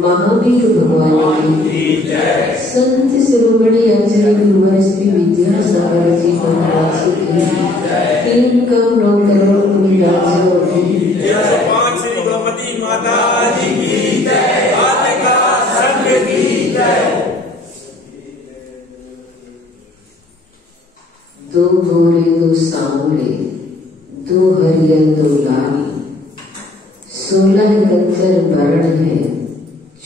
महावीर भगवान की जय। संत शिरोमणि आचार्य यूनिवर्सिटी विद्यासागर जी महाराज की जय। 3 करोड़ पूरी राज्यों की जय। 5 श्री गोमती माता जी की जय। माता संघ की जय। 2 घोड़े 2 सांवले 2 हरियर 2 लाल 16 कंचर वर्ण है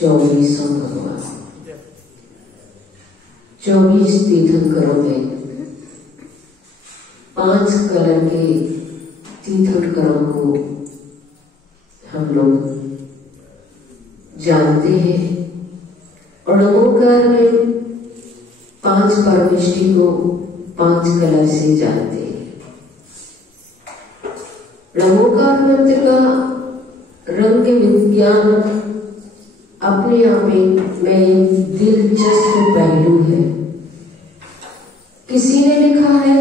24 भगवान। 24 तीर्थंकरों में 5 कलर के तीर्थंकरों को हम लोग जानते हैं और नमोकार में 5 परमिष्टि को 5 कलर से जानते हैं। नमोकार मंत्र का रंग विज्ञान अपने आप में एक दिलचस्प पहलू है। किसी ने लिखा है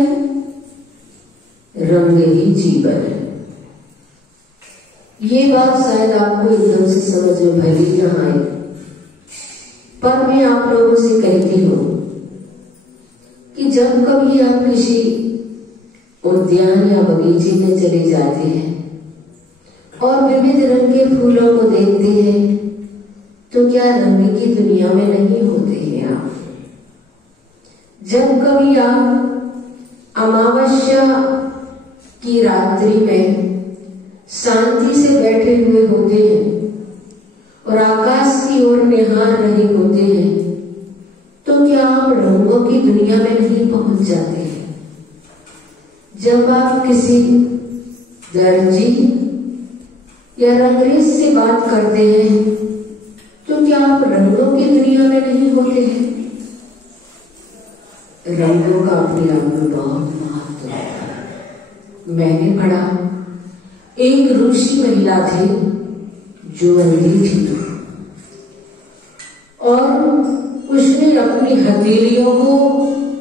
रंग ही जीवन है। ये बात शायद आपको एकदम से समझ में भली न आए, पर मैं आप लोगों से कहती हूं कि जब कभी आप किसी उद्यान या बगीचे में चले जाते हैं और विविध रंग के फूलों को देखते हैं तो क्या रंग की दुनिया में नहीं होते हैं आप? जब कभी आप अमावस्या की रात्रि में शांति से बैठे हुए होते हैं और आकाश की ओर निहार रहे होते हैं तो क्या आप रंगों की दुनिया में नहीं पहुंच जाते हैं? जब आप किसी दर्जी या रंगरेज से बात करते हैं तो क्या आप रंगों की दुनिया में नहीं होते हैं? रंगों का अपने आप में बहुत महत्व है। मैंने पढ़ा एक रूसी महिला थी जो अंधी थी और उसने अपनी हथेलियों को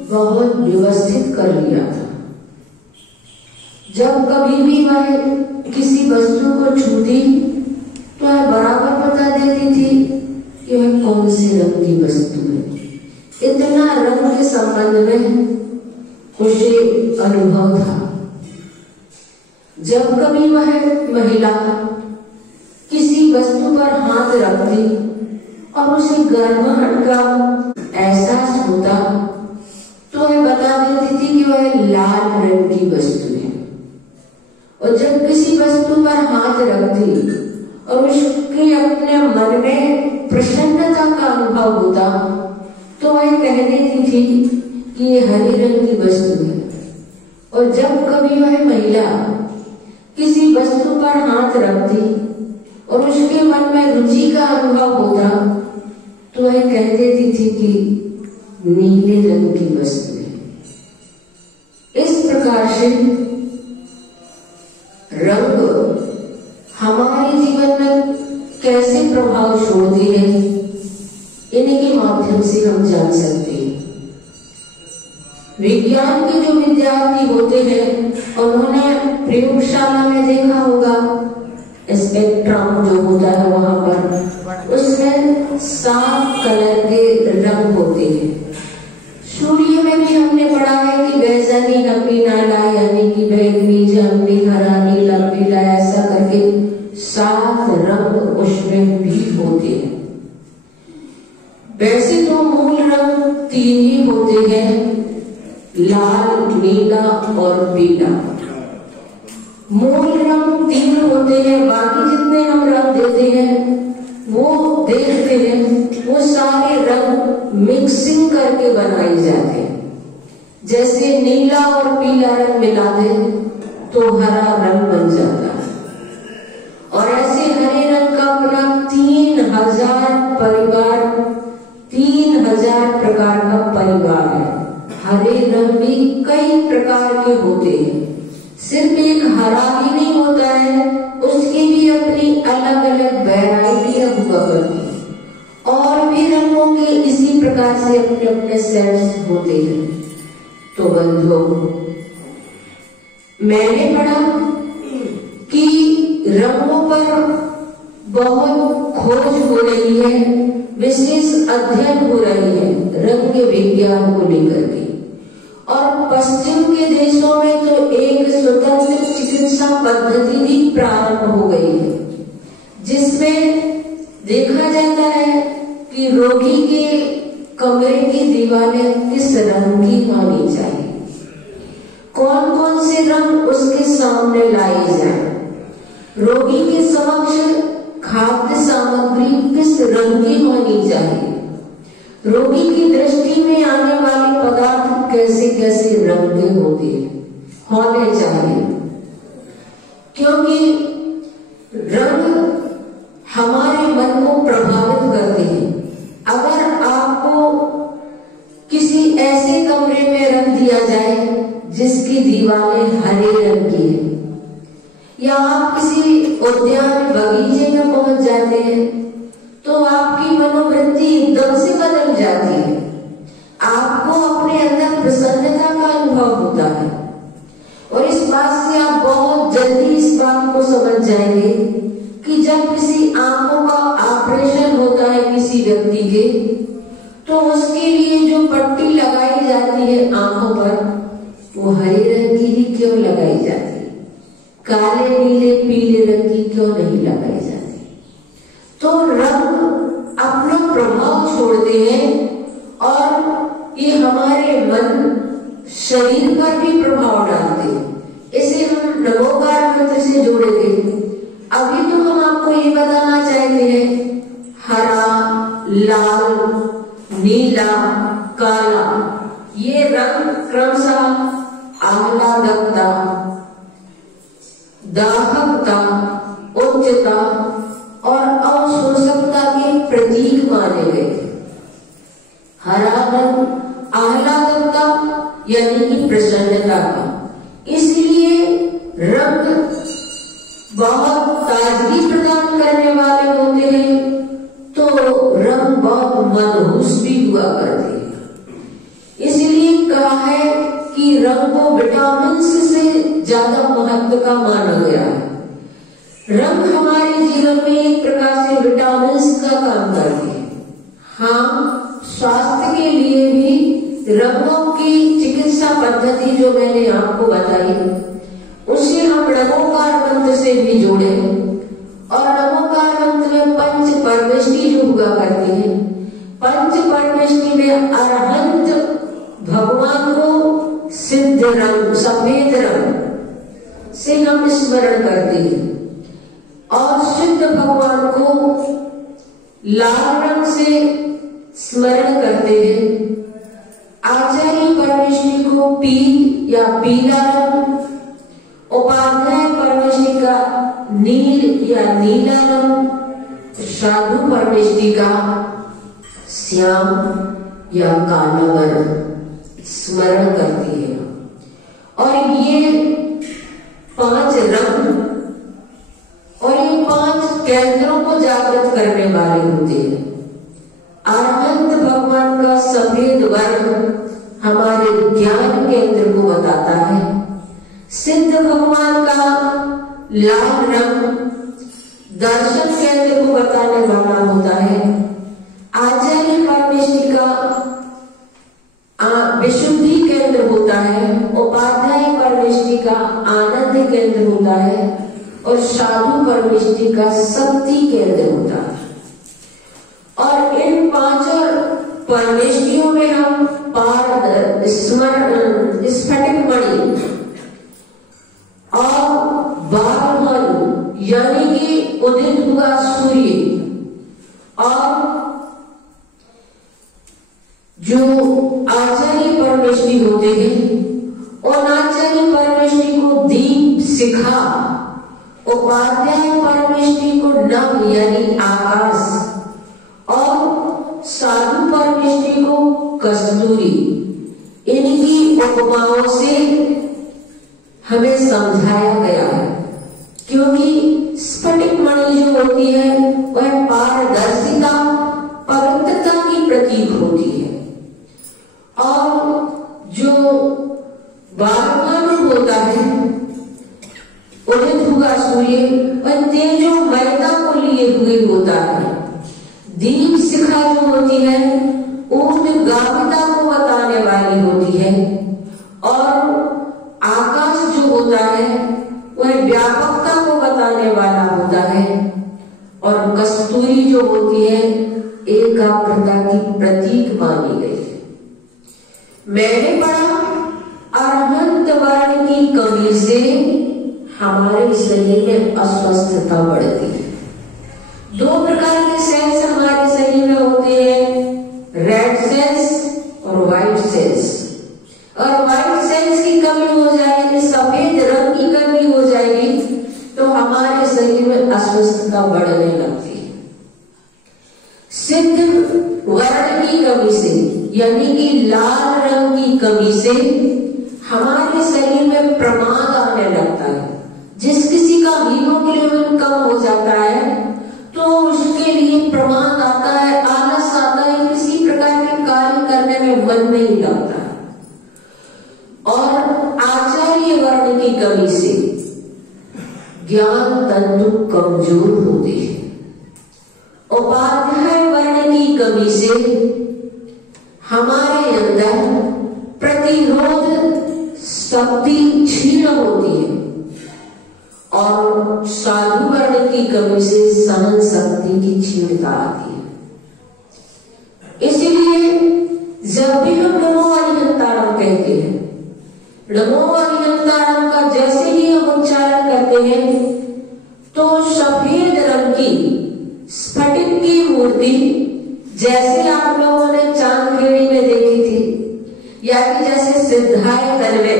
बहुत व्यवस्थित कर लिया था। जब कभी भी वह किसी वस्तु को छूती तो वह बराबर बता देती थी कि वह कौन से रंग की वस्तु है। इतना रंग के संबंध में उसे अनुभव था। जब कभी वह महिला किसी वस्तु पर हाथ रखती और उसे गर्माहट का एहसास होता तो वह बता देती थी कि वह लाल रंग की वस्तु है। और जब किसी वस्तु पर हाथ रखती और उसके अपने मन में प्रसन्नता का अनुभव होता तो वह कह देती थी कि ये हरे रंग की वस्तु है। और जब कभी वह महिला किसी वस्तु पर हाथ रखती और उसके मन में रुचि का अनुभव होता तो वह कह देती थी कि नीले रंग की वस्तु है। इस प्रकार से रंग हमारे जीवन में कैसे प्रभाव छोड़ती है इन्हीं के माध्यम से हम जान सकते हैं। विज्ञान के जो विद्यार्थी होते हैं उन्होंने प्रयोगशाला में देखा होगा स्पेक्ट्रम जो होता है वहां पर उसमें 7 कलर के रंग होते हैं। सूर्य में भी हमने पढ़ा है कि बैजनी नकली नाला यानी कि बैगनी जामुनी हरा नीला पीला ऐसा करके 7 रंग उसमें भी होते हैं। वैसे तो मूल रंग 3 ही होते हैं, लाल, नीला और पीला। मूल रंग 3 होते हैं, बाकी जितने हम रंग देते हैं वो देखते हैं वो सारे रंग मिक्सिंग करके बनाए जाते हैं। जैसे नीला और पीला रंग मिला दे तो हरा रंग बन जाता है। और ऐसे हरे रंग का अपना 3000 परिवार, 3000 प्रकार का परिवार है। हरे रंग भी कई प्रकार के होते हैं, सिर्फ एक हरा ही नहीं होता है, उसकी भी अपनी अलग अलग वैरायटियां हुआ करती हैं। और भी रंगों के इसी प्रकार से अपने अपने सेट्स होते हैं। तो बंधुओं, मैंने पढ़ा कि रंगों पर बहुत खोज हो रही है, विशेष अध्ययन हो रही है रंग विज्ञान को लेकर के। और पश्चिम के देशों में तो एक स्वतंत्र चिकित्सा पद्धति भी प्रारंभ हो गई है, जिसमें देखा जाता है कि रोगी के कमरे की दीवारें किस रंग की होनी चाहिए, कौन कौन से रंग उसके सामने लाए जाए, रोगी के समक्ष खाद्य सामग्री किस रंग की होनी चाहिए, रोगी की दृष्टि में आने वाले पदार्थ कैसे कैसे रंग के होने चाहिए। क्योंकि रंग हमारे मन को प्रभावित करते हैं। अगर आपको किसी ऐसे कमरे में रख दिया जाए जिसकी दीवारें हरे रंग की है, या आप किसी उद्यान बगीचे में पहुंच जाते हैं तो आपकी मनोवृत्ति एकदम से बदल जाती है। आपको अपने अंदर प्रसन्नता का अनुभव होता है और इस बात से आप बहुत जल्दी इस बात को समझ जाएंगे कि जब किसी आंखों का ऑपरेशन होता है किसी व्यक्ति के, तो उसके लिए जो पट्टी लगाई जाती है आंखों पर, वो हरे रंग की ही क्यों लगाई जाती है, काले नीले पीले रंग की क्यों नहीं लगाई जाती। तो रंग अपना प्रभाव छोड़ते हैं और ये हमारे मन शरीर पर भी प्रभाव डालते हैं। इसे हम नमोकार मंत्र से जोड़ेंगे। अभी तो हम आपको ये बताना चाहते हैं, हरा, लाल, नीला, काला, ये रंग क्रमशः आह्लादकता, दाहकता, उच्चता और अवशोषकता के प्रतीक माने गए। हरा रंग आह्लादकता यानी कि प्रसन्नता का, इसलिए रंग बहुत ताजगी प्रदान करने वाले होते हैं, तो रंग बहुत मनहूस भी हुआ करते हैं। इसलिए कहा है कि रंग को विटामिन से ज्यादा महत्व का माना गया है। रंग हमारे जीवन में एक प्रकार से विटामिन का काम करते हैं। हाँ, स्वास्थ्य के लिए भी रंगों की चिकित्सा पद्धति जो मैंने आपको बताई, उसे हम नमोकार मंत्र से भी जोड़े। और नमोकार मंत्र में पंच परमेष्टि जो हुआ करती है, पंच परमेष्टि में अरहंत भगवान को सिद्ध रंग, सफेद रंग से हम स्मरण करते हैं और सिद्ध भगवान को लाल रंग से स्मरण करते हैं। आचार्य परमेष्टि को पील या पीला रंग, उपाध्याय परमेष्टि का नील या नीला रंग, साधु परमेष्टि का श्याम या काला वर्ण स्मरण करती है। और ये 5 रंग और ये 5 केंद्रों को जागृत करने वाले होते हैं। अरहंत भगवान का सफेद वर्ण हमारे ज्ञान केंद्र को बताता है। सिद्ध भगवान का लाल रंग दर्शन केंद्र को बताने वाला होता है। आचार्य परमेष्टि का विशुद्धि केंद्र होता है। उपाध्याय परमेष्टि का आनंद केंद्र होता है और साधु परमेष्टि का शक्ति केंद्र होता है। और इन 5 परमेष्टियों में हम स्फटिक मणि और बालमन यानी कि उदित हुआ सूर्य और जो आचार्य परमेष्टि होते हैं उन आचार्य परमेष्टि को दीप शिखा, उपाध्याय परमेष्टि को नभ यानी आकाश और साधु परमेष्टि को कस्तूरी, इनकी उपमाओं से हमें समझाया गया है। क्योंकि स्फटिक मणि जो होती है वह पारदर्शिता, पवित्रता की प्रतीक होती है और जो बालमन होता है उदित हुआ सूर्य वह तेजोमयता को लिए हुए होता है। दीप शिखा जो होती है ऊर्ध्वगामिता को बताने वाली होती है और आकाश जो होता है वह व्यापकता को बताने वाला होता है और कस्तूरी जो होती है एकाग्रता की प्रतीक मानी गई है। मैंने पढ़ा अरहंत वर्ण की कमी से हमारे शरीर में अस्वस्थता बढ़ती है। दो प्रकार के सेल्स हमारे शरीर में होते हैं, रेड सेल्स और व्हाइट सेल्स। और व्हाइट सेल्स की कमी हो जाएगी, सफेद रंग की कमी हो जाएगी तो हमारे शरीर में अस्वस्थता बढ़ने लगती है। सिद्ध वर्ण की कमी से यानी कि लाल रंग की कमी से हमारे शरीर में प्रमाद आने लगता है। जिस किसी का हीमोग्लोबिन कम हो जाता है तो उसके लिए प्रमाद आता है, आलस आता है, किसी प्रकार के कार्य करने में मन नहीं लगता है। और आचार्य वर्ण की कमी से ज्ञान तंतु कमजोर होते हैं। उपाध्याय वर्ण की कमी से हमारे अंदर प्रतिरोध शक्ति क्षीण होती है और साधु वर्ण की कमी से सहन शक्ति की क्षीणता आती है। इसलिए जब भी हम नमो अरिहंतारम कहते हैं, नमो अरिहंतारम का जैसे ही हम उच्चारण करते हैं तो सफेद रंग की स्फटिक की मूर्ति जैसे आप लोगों ने चांदखेड़ी में देखी थी या कि जैसे सिद्धार्थन में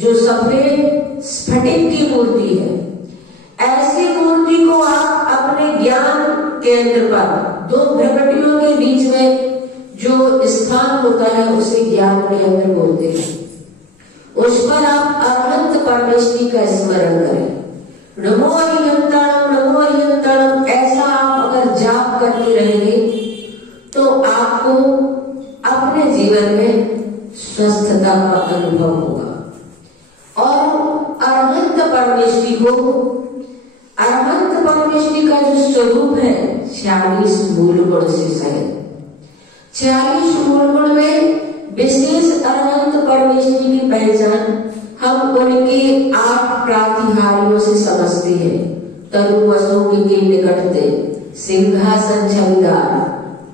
जो सफेद स्फटिक की मूर्ति है, ऐसी मूर्ति को आप अपने ज्ञान केंद्र पर दो भ्रमटियों के बीच में जो स्थान होता है उसे ज्ञान केंद्र बोलते हैं। उस पर आप अरहंत परमेष्टि का स्मरण करें। नमो अरिहंतारम, नमो अरिहंतारम ऐसा आप अगर जाप करते रहेंगे तो आपको अपने जीवन में स्वस्थता का अनुभव होगा। और अरहंत परमेष्टि को, अरहंत परमेष्टि का जो स्वरूप है 46 मूल गुण से सहित, 46 मूल गुण में विशेष अरहंत परमेष्टि की पहचान हम उनके 8 प्रातिहार्यों से समझते हैं। तरु अशोक के निकटते, सिंहासन छविदार,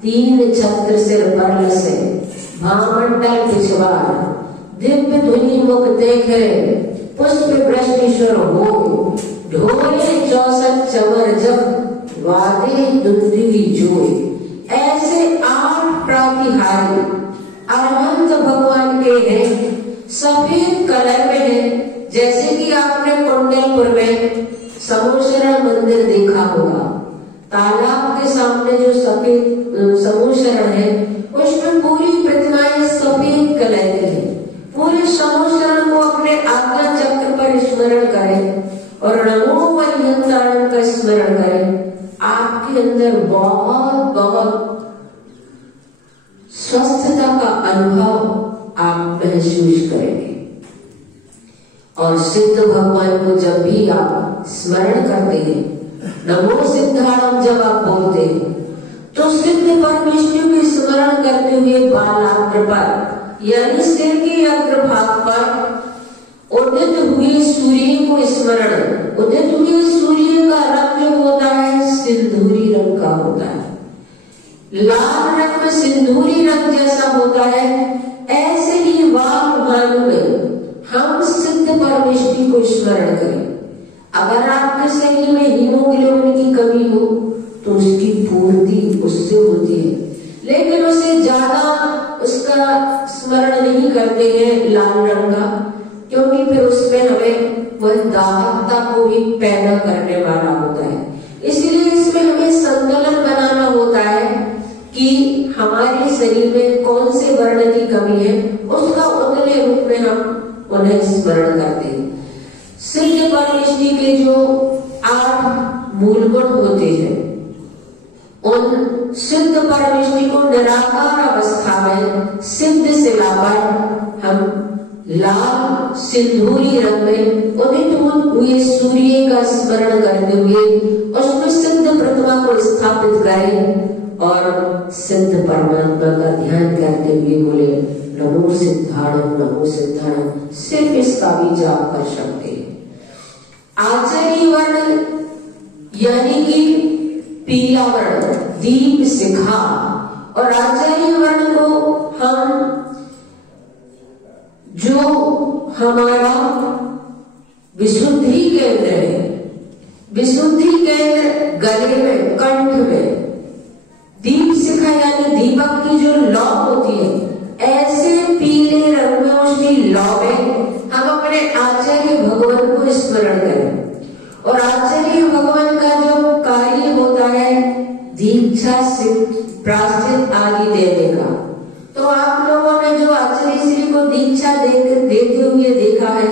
3 छत्र सिर पर लसे, भामंडल पिछवाड़, दिव्य धुनि मुख देखे, पुष्प वृष्टिश्वर हो, ढोले 64 चवर जब, वादे दुंदुभी जोई। ऐसे 8 प्रातिहार्य अरहंत भगवान के हैं, सफेद कलर में है। जैसे कि आपने कुंडलपुर में समूशरण मंदिर देखा होगा, तालाब के सामने जो सफेद समूशरण है उसमें पूरी प्रतिमाएं सफेद कलर की है। पूरे समूशरण को अपने आज्ञा चक्र पर स्मरण करें और नमो अरिहंतारम का स्मरण करें। आपके अंदर बहुत बहुत स्वस्थता का अनुभव आप महसूस करेंगे। और सिद्ध भगवान को जब भी आप स्मरण करते हैं, नमो सिद्धारम जब आप बोलते हैं तो सिद्ध परमेष्टि को स्मरण करते हुए बालाग्र पर यानी सिर के अग्रभाग पर उदित हुए सूर्य को स्मरण। उदित हुए सूर्य का रंग जो होता है सिंदूरी रंग का होता है। लाल रंग में सिंदूरी रंग जैसा होता है, ऐसे ही वाम में हम सिद्ध परमेष्टि को स्मरण करें। अगर आपके शरीर में हीमोग्लोबिन की कमी हो तो उसकी पूर्ति उससे होती है, लेकिन उसे ज्यादा उसका स्मरण नहीं करते हैं लाल रंग का, क्योंकि फिर उसमें हमें वह दाहकता को भी पैदा करने वाला होता है। इसलिए इसमें हमें संतुलन बनाना होता है कि हमारे शरीर में कौन से वर्ण की कमी है, उसका उतने रूप में हम उन्हें स्मरण करते हैं। सिद्ध परमेष्टि के जो 8 मूल गुण होते हैं, उन सिद्ध परमेष्टि को निराकार अवस्था में सिद्ध शिला पर हम लाल सिंदूरी रंग में उदित हुए सूर्य का स्मरण करते हुए उसमें सिद्ध प्रतिमा को स्थापित करें और सिद्ध परमात्मा का ध्यान करते हुए बोले नमो सिद्धाणम नमो सिद्धाणम। सिर्फ इसका भी जाप कर सकते हैं। आचार्य वर्ण यानी कि पीला वर्ण, दीप शिखा, और आचार्य वर्ण को हम जो हमारा विशुद्धि केंद्र है, विशुद्धि केंद्र गले में, कंठ में, दीप शिखा यानी दीपक की जो लौ होती है, ऐसे पीले रंग में उसकी लौ में हम अपने आचार्य भगवान को स्मरण करें। और आचार्य भगवान का जो कार्य होता है दीक्षा प्रायश्चित आदि देने का, तो आप लोगों ने जो आचार्य श्री को दीक्षा देते हुए देखा है,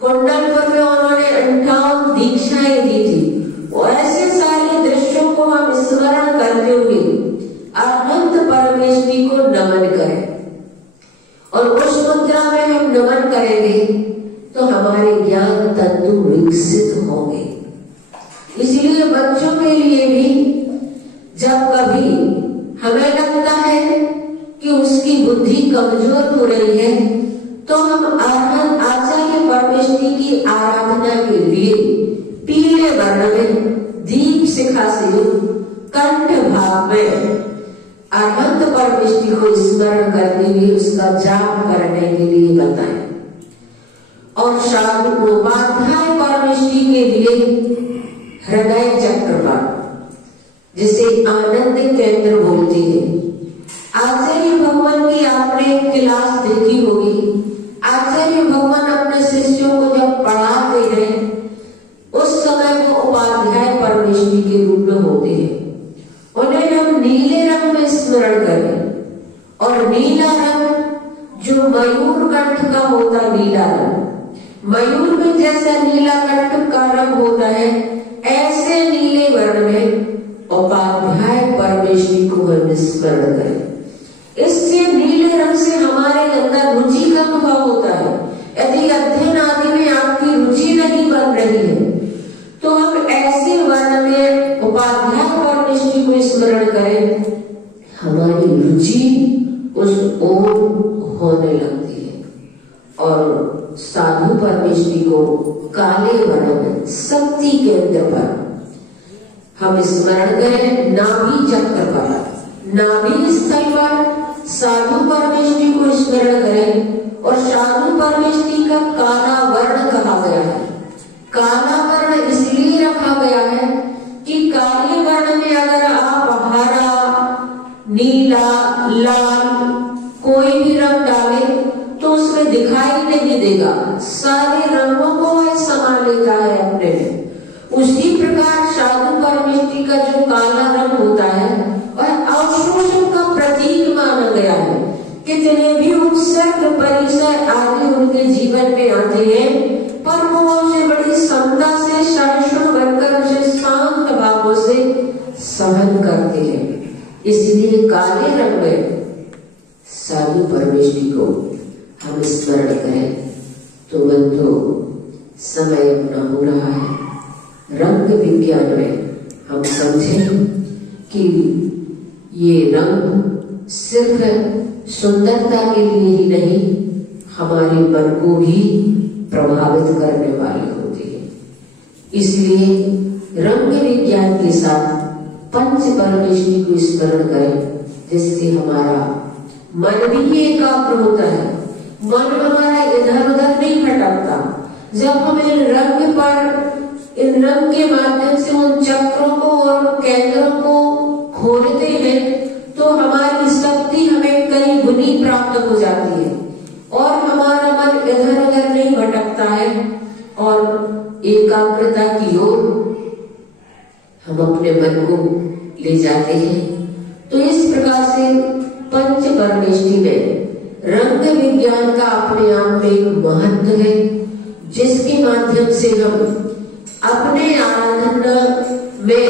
कुंडलपुर में उन्होंने 58 दीक्षाएं दी थी। और ऐसे सारे दृश्यों को हम स्मरण करते हुए अनंत परमेष्टि को नमन करें, और उस मुद्रा में हम नमन करेंगे तो हमारे ज्ञान तंतु विकसित होंगे। इसलिए बच्चों के लिए भी जब कभी हमें लगता है कि उसकी बुद्धि कमजोर हो रही है, तो हम आचार्य परमेष्टि की आराधना के लिए पीले वर्ण में दीप शिखा से कंठ भाग में अनंत परमेष्टि को स्मरण करते हुए उसका जाप करने के लिए बताएं। और शाम को उपाध्याय परमेष्टि के लिए हृदय चक्र पर, जिसे आनंद केंद्र बोलते हैं, आचार्य भगवान की आपने क्लास देखी होगी। आचार्य भगवान अपने शिष्यों को जब पढ़ाते हैं उस समय वो उपाध्याय परमेष्टि के रूप में होते हैं। उन्हें हम नीले रंग में स्मरण करें, और नीला रंग जो मयूर कंठ का होता है, नीला रंग मयूर में जैसा नीला कंठ का रंग होता है, ऐसे नीले वर्ण में उपाध्याय परमेष्टि को हम स्मरण करें। इससे नीले रंग से हमारे अंदर रुचि का अनुभव होता है। यदि अध्ययन आदि में आपकी रुचि नहीं बन रही है तो हम ऐसे वर्ण में उपाध्याय परमेष्टि को स्मरण करें, हमारी रुचि उस ओर होने लगती है। और साधु परमेष्टि को काले वर्ण में शक्ति केंद्र पर हम स्मरण करें, नाभि चक्र पर, नाभि स्थल पर साधु परमेष्टि को स्मरण करें। और साधु परमेष्टि का काला वर्ण कहा गया है। काला वर्ण इसलिए रखा गया है कि काले वर्ण में अगर आप हरा, नीला, लाल कोई भी रंग डाले तो उसमें दिखाई नहीं देगा, सारे रंगों को वह समा लेता है अपने में। उसी प्रकार साधु परमेष्टि का जो काला रंग होता है वह अवशोषण का प्रतीक माना गया है। कितने भी उत्सर्ग परिचय आदि उनके जीवन में आते हैं, पर वो उसे बड़ी समता से सहिष्णु बनकर उसे शांत भावों से सहन करते हैं। इसलिए काले रंग में साधु परमेष्टि को हम स्मरण करें। तो बंधु, समय अपना हो रहा है। रंग विज्ञान में हम समझें कि ये रंग सिर्फ सुंदरता के लिए ही नहीं, हमारे मन को भी प्रभावित करने वाले होते हैं। इसलिए रंग विज्ञान के साथ पंच परमेष्टि को स्मरण करें जिससे हमारा मन भी एकाग्र होता है, मन हमारा इधर उधर नहीं भटकता। जब हम इन रंग के माध्यम से उन चक्रों को और केंद्रों को खोलते हैं तो हमारी शक्ति हमें कई गुनी प्राप्त हो जाती है और हमारा मन इधर उधर नहीं भटकता है और एकाग्रता की ओर हम अपने मन को ले जाते हैं। तो इस प्रकार से पंच परमेष्टि में रंग विज्ञान का अपने आप में एक महत्व है, जिसके माध्यम से हम अपने आराधना में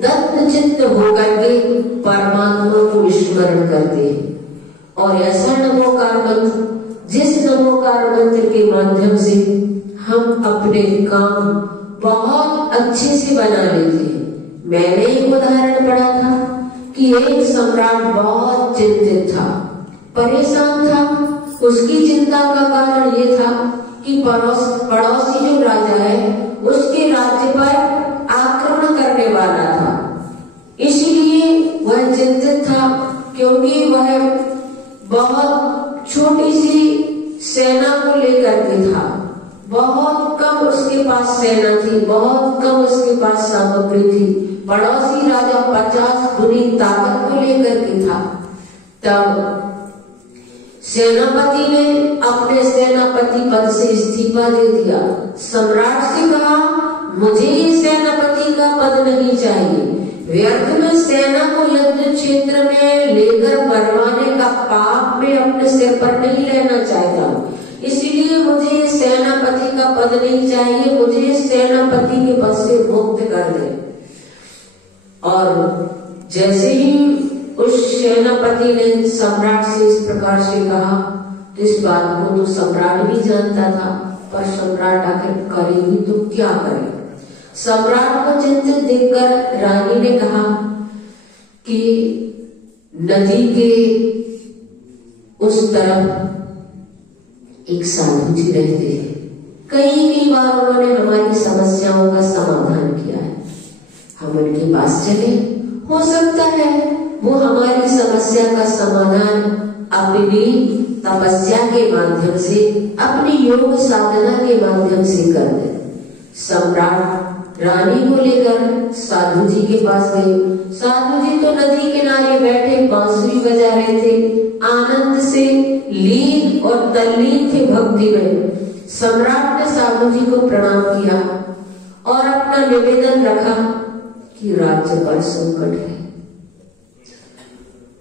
दत्त चित्त होकर के परमात्मा को स्मरण करते हैं। और ऐसा नमोकार मंत्र, जिस नमोकार मंत्र के माध्यम से हम अपने काम बहुत अच्छे से बना लेते हैं। मैंने एक उदाहरण पढ़ा था कि एक सम्राट बहुत चिंतित था, परेशान था। उसकी चिंता का कारण ये था कि पड़ोसी जो राजा है उसके राज्य पर आक्रमण करने वाला था। इसलिए वह चिंतित था, क्योंकि वह बहुत छोटी सी सेना को लेकर के था। बहुत कम उसके पास सेना थी, बहुत कम उसके पास सामग्री थी। पड़ोसी राजा 50 गुनी ताकत को लेकर के था। तब सेनापति ने अपने सेनापति पद से इस्तीफा दे दिया। सम्राट से कहा, मुझे ये सेनापति का पद नहीं चाहिए। व्यर्थ में सेना को युद्ध क्षेत्र में लेकर मरवाने का पाप मैं अपने सिर पर नहीं लेना चाहता, इसलिए मुझे सेनापति का पद नहीं चाहिए। मुझे सेनापति के पद से मुक्त कर दे। और जैसे ही उस सेनापति ने सम्राट से इस प्रकार से कहा, तो इस बात को तो सम्राट भी जानता था, पर सम्राट आखिर करेगी तो क्या करे। सम्राट को चिंतित देखकर रानी ने कहा कि नदी के उस तरफ एक साधु जी रहते हैं। कई बार उन्होंने हमारी समस्याओं का समाधान किया है। हम उनके पास चले, हो सकता है वो हमारी समस्या का समाधान अपनी तपस्या के माध्यम से, अपनी योग साधना के माध्यम से कर दे। सम्राट रानी को लेकर साधु जी के पास गए। साधु जी तो नदी किनारे बैठे बांसुरी बजा रहे थे, आनंद से लीन और तल्लीन थे भक्ति में। सम्राट ने साधु जी को प्रणाम किया और अपना निवेदन रखा कि राज्य पर संकट है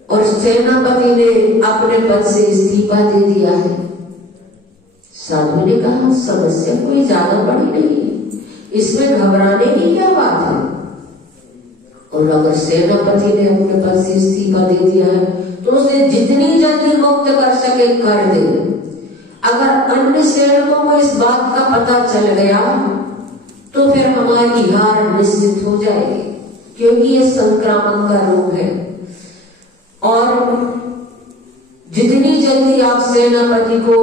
और सेनापति ने अपने पद से इस्तीफा दे दिया है। साधु ने कहा, समस्या कोई ज्यादा बड़ी नहीं है, इसमें घबराने की क्या बात है। और अगर सेनापति ने अपने पद से इस्तीफा दे दिया है तो उसे जितनी जल्दी मुक्त कर सके कर दे। अगर अन्य सैनिकों को इस बात का पता चल गया तो फिर हमारी हार निश्चित हो जाएगी, क्योंकि ये संक्रामक का रोग है। और जितनी जल्दी आप सेनापति को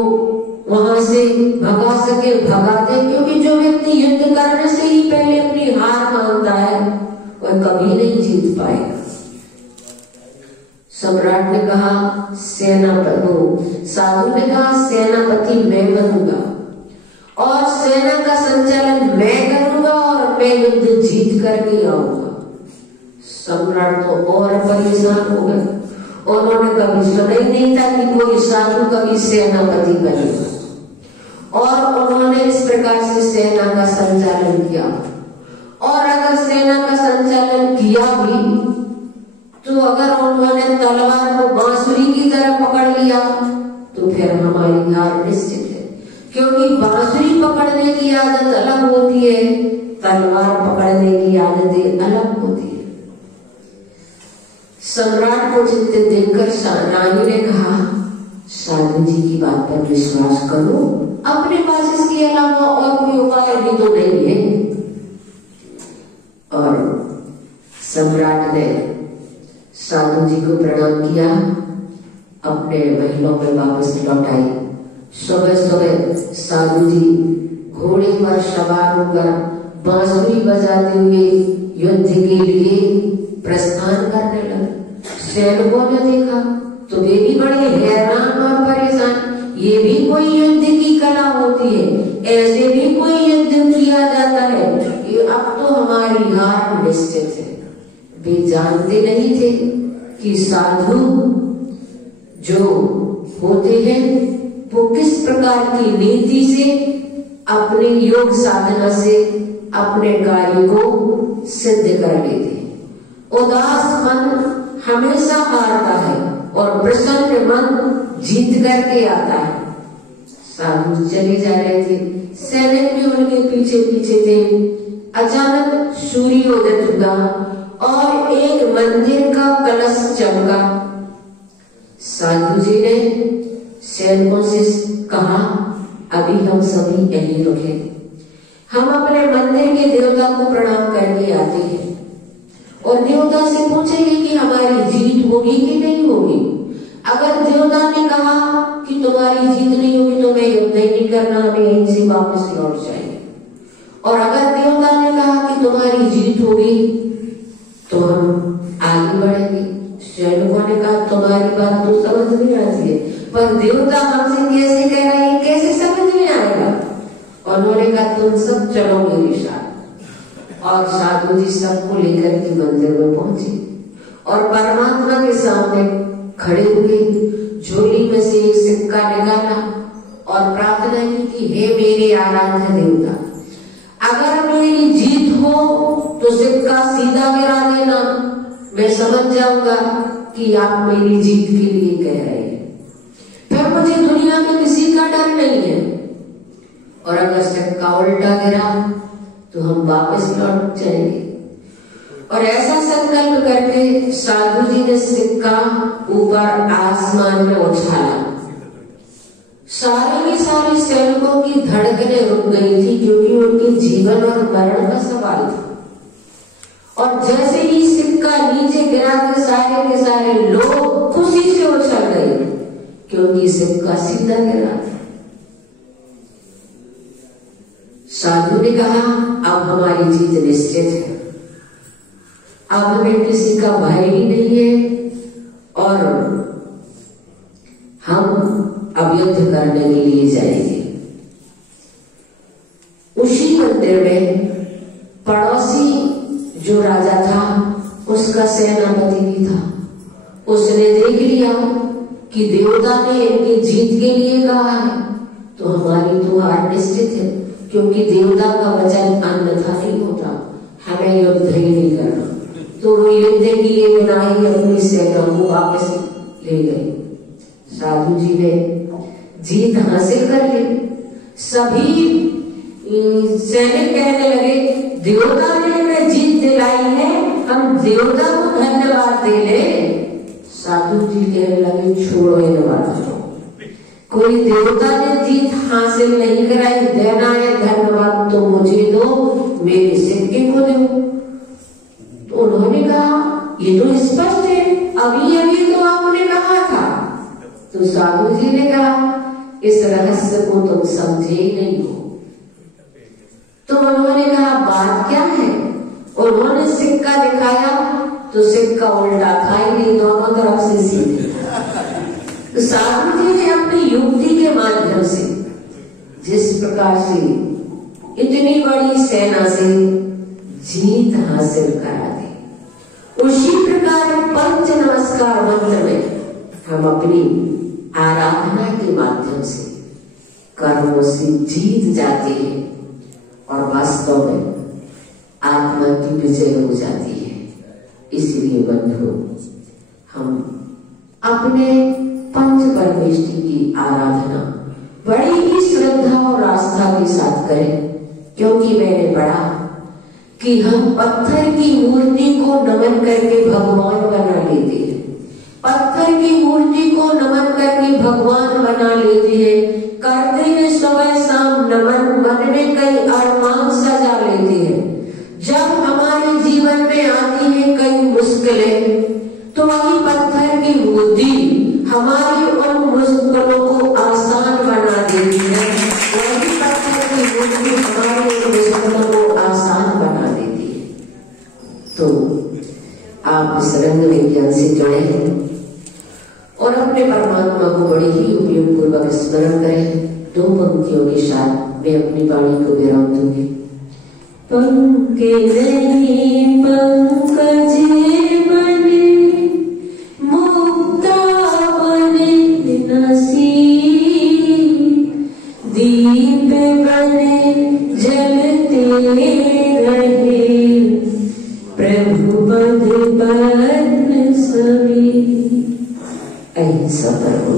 वहां से भगा सके भगा दे, क्योंकि जो व्यक्ति युद्ध करने से ही पहले अपनी हार मानता है वह कभी नहीं जीत पाएगा। सम्राट ने कहा, साधु ने कहा, सेनापति मैं बनूंगा और सेना का संचालन मैं करूंगा और मैं युद्ध जीत करके आऊंगा। सम्राट तो और परेशान हो गए। उन्होंने कभी सुना ही नहीं था कि कोई साधु कभी सेनापति बनेगा, और उन्होंने इस प्रकार से सेना का संचालन किया। और अगर सेना का संचालन किया भी तो अगर उन्होंने तलवार को बांसुरी की तरह पकड़ लिया तो फिर हमारी हार निश्चित है, क्योंकि बांसुरी पकड़ने की आदत अलग होती है, तलवार पकड़ने की आदतें अलग होती है। सम्राट को चिंतित देखकर रानी ने कहा, साधु जी की बात पर विश्वास करो, अपने पास इसके अलावा और कोई उपाय भी तो नहीं है। और सम्राट ने साधु जी को प्रणाम किया, अपने महलों में वापस लौट आई। सुबह सुबह साधु जी घोड़े पर सवार होकर बांसुरी बजाते हुए युद्ध के लिए प्रस्थान करने लगे। सैनिकों ने देखा तो वे भी बड़े हैरान और परेशान। ये भी कोई युद्ध की कला होती है, ऐसे भी कोई युद्ध किया जाता है, ये अब तो हमारी हार निश्चित है। वे जानते नहीं थे कि साधु जो होते हैं वो किस प्रकार की नीति से, अपने योग साधना से अपने कार्य को सिद्ध कर लेते हैं। उदास मन हमेशा हारता है और प्रसन्न मन जीत करके आता है। साधु चले जा रहे थे, सैनिक भी उनके पीछे पीछे थे। अचानक सूर्योदय हुआ और एक मंदिर का कलश चमका। साधु जी ने सैनिकों से कहा, अभी हम सभी यहीं रुके, हम अपने मंदिर के देवता को प्रणाम करके आते हैं और देवता से पूछेंगे कि हमारी जीत होगी कि नहीं होगी। अगर देवता ने कहा कि तुम्हारी जीत नहीं होगी तो मैं युद्ध नहीं करना, हमें यहीं से वापस लौट जाएंगे। और अगर देवता ने कहा कि तुम्हारी जीत होगी तो हम आगे बढ़ेंगे। सैनिकों ने कहा, तुम्हारी बात तो समझ नहीं आती है, पर देवता हमसे कैसे कह रहे हैं, कैसे समझ में आएगा। उन्होंने कहा, तुम सब चलो मेरे साथ। और साधु जी सबको लेकर के मंदिर में पहुंचे और परमात्मा के सामने खड़े हुए, झोली में से एक सिक्का निकाला और प्रार्थना की कि हे मेरे आराध्य देवता, अगर मेरी जीत हो तो सिक्का सीधा गिरा देना, मैं समझ जाऊंगा कि आप मेरी जीत के लिए कह रहे हैं, फिर मुझे दुनिया में किसी का डर नहीं है। और अगर सिक्का उल्टा गिरा तो हम वापस लौट जाएंगे। और ऐसा संकल्प करके साधु जी ने सिक्का ऊपर आसमान में उछाला। सारे के सारे सैनिकों की धड़कनें रुक गई थी, क्योंकि उनके जीवन और मरण का सवाल था। और जैसे ही सिक्का नीचे गिरा के सारे लोग खुशी से उछल गए, क्योंकि सिक्का सीधा गिरा। साधु ने कहा, अब हमारी जीत निश्चित है, अब हमें किसी का भय ही नहीं है और हम अब युद्ध करने के लिए जाएंगे। उसी मंदिर में पड़ोसी जो राजा था उसका सेनापति भी था। उसने देख लिया कि देवता ने इनकी जीत के लिए कहा है, तो हमारी तो हार निश्चित है, क्योंकि देवता का वचन अन्यथा नहीं होता, हमें युद्ध ही नहीं करना। तो वो युद्ध किए बिना ही अपनी सेना को वापस ले गए। साधु जी ने जीत हासिल कर ली। सभी सैनिक कहने लगे, देवता ने हमें जीत दिलाई है, हम देवता को धन्यवाद दे ले। साधु जी कहने लगे, छोड़ो ये बात, कोई देवता ने जीत हासिल नहीं कराई, देना है धन्यवाद तो मुझे दो, मेरे सिक्के को दो। तो उन्होंने कहा, ये तो स्पष्ट है, अभी अभी तो आपने कहा था। तो साधु जी ने कहा, इस रहस्य को तुम समझे ही नहीं हो। तो उन्होंने कहा, बात क्या है? उन्होंने सिक्का दिखाया तो सिक्का उल्टा था ही नहीं, दोनों तरफ से सीधे। तो साधु जी ने अपनी युक्ति के माध्यम से जिस प्रकार से इतनी बड़ी सेना से जीत हासिल करा दी, उसी प्रकार पंच नमस्कार मंत्र में हम अपनी आराधना के माध्यम से कर्मों से जीत जाते हैं और वास्तव में आत्मा की विजय हो जाती है। इसलिए बंधु, हम अपने पंच परमेष्टि की आराधना बड़ी ही श्रद्धा और आस्था के साथ करें, क्योंकि मैंने पढ़ा कि हम पत्थर की मूर्ति को नमन करके भगवान बना लेते हैं, पत्थर की मूर्ति को नमन करके भगवान बना लेते हैं, करते हैं सुबह शाम नमन, मन में कई अरमान सजा लेते हैं। जब हमारे जीवन में आती है कई मुश्किलें, तो वही पत्थर की मूर्ति हमारी उन मुश्किलों को आसान बना देती है, वही पत्थर की मूर्ति हमारी उन मुश्किलों को आसान बना देती है। तो आप इस रंग विज्ञान से जुड़े और अपने परमात्मा को बड़ी ही उपयोग पूर्वक स्मरण करें। 2 पंक्तियों के साथ मैं अपनी वाणी को विराम दूंगी। पंकज बने मुक्ता बने नसी, दीप बने जलते रहे, प्रभु पद पद्म सभी। अहिंसा परमो